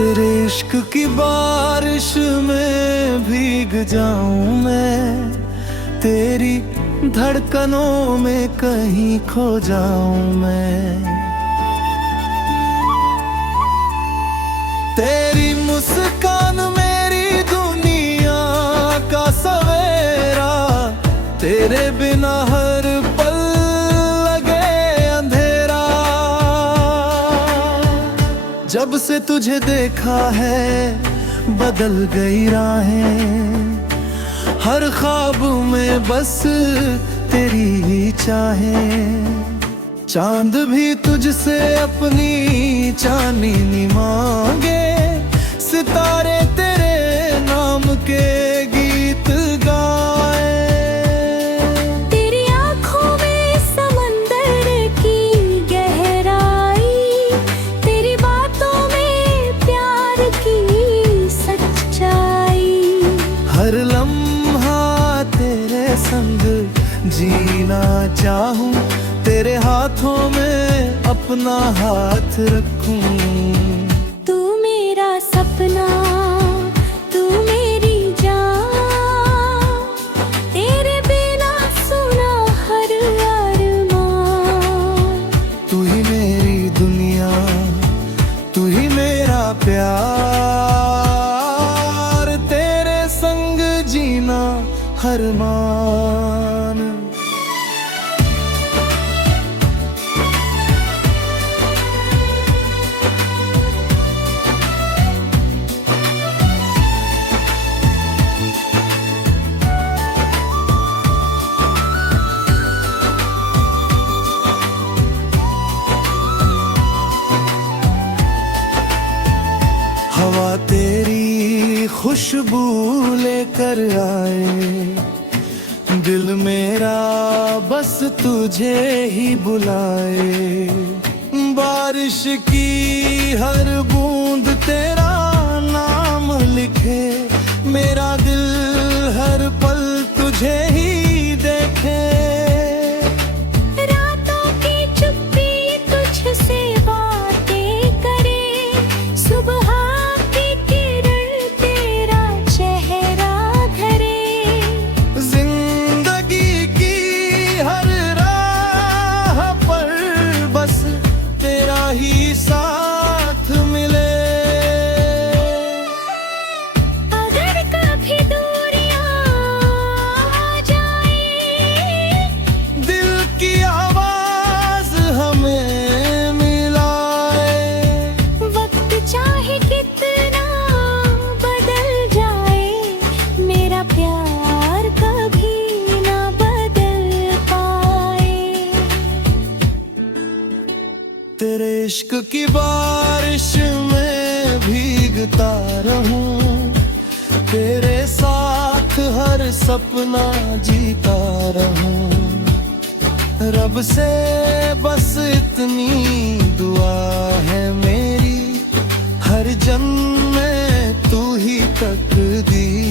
तेरे इश्क की बारिश में भीग जाऊं मैं, तेरी धड़कनों में कहीं खो जाऊं मैं। तेरी मुस्कान मेरी दुनिया का सवेरा, तेरे बिना हर पल लगे अंधेरा। जब से तुझे देखा है बदल गई राहें, हर ख्वाब में बस तेरी ही चाहें। चांद भी तुझसे अपनी चांदनी मांगे, सितारे तेरे नाम के गीत गाए। तेरी आंखों में समंदर की गहराई, तेरी बातों में प्यार की सच्चाई। हर लम्हा तेरे संग जीना चाहूं, तेरे हाथों में अपना हाथ रखूं। तू मेरा सपना, तू मेरी जान, तेरे बिना सुना हर अरमान। तू ही मेरी दुनिया, तू ही मेरा प्यार, तेरे संग जीना हर मान। हवा तेरी खुशबू लेकर आए, दिल मेरा बस तुझे ही बुलाए। बारिश की हर बूंद तेरा नाम लिखे, मेरा दिल हर पल तुझे ही देखे। रातों की चुप्पी तुझसे बातें करे, सुबह ही साथ मिले। अगर कभी दूरियां आ जाए, दिल की आवाज हमें मिलाए। वक्त चाहे कितना बदल जाए, मेरा प्यार कभी ना बदल पाए। तेरे इश्क की बारिश में भीगता रहूं, तेरे साथ हर सपना जीता रहूं। रब से बस इतनी दुआ है मेरी, हर जन्म में तू ही तकदीर।